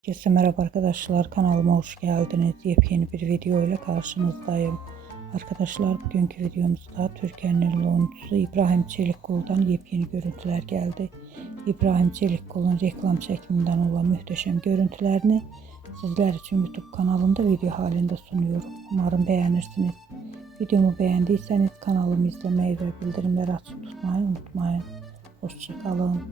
Herkese merhaba arkadaşlar, kanalıma hoş geldiniz. Yepyeni bir video ile karşınızdayım. Arkadaşlar, bugünkü videomuzda Türkiye'nin ünlü oyuncusu İbrahim Çelikkol'dan yepyeni görüntüler geldi. İbrahim Çelikkol'un reklam çekiminden olan muhteşem görüntülerini sizler için YouTube kanalımda video halinde sunuyorum. Umarım beğenirsiniz. Videomu beğendiyseniz kanalımı izlemeyi ve bildirimleri açık tutmayı unutmayın. Hoşça kalın.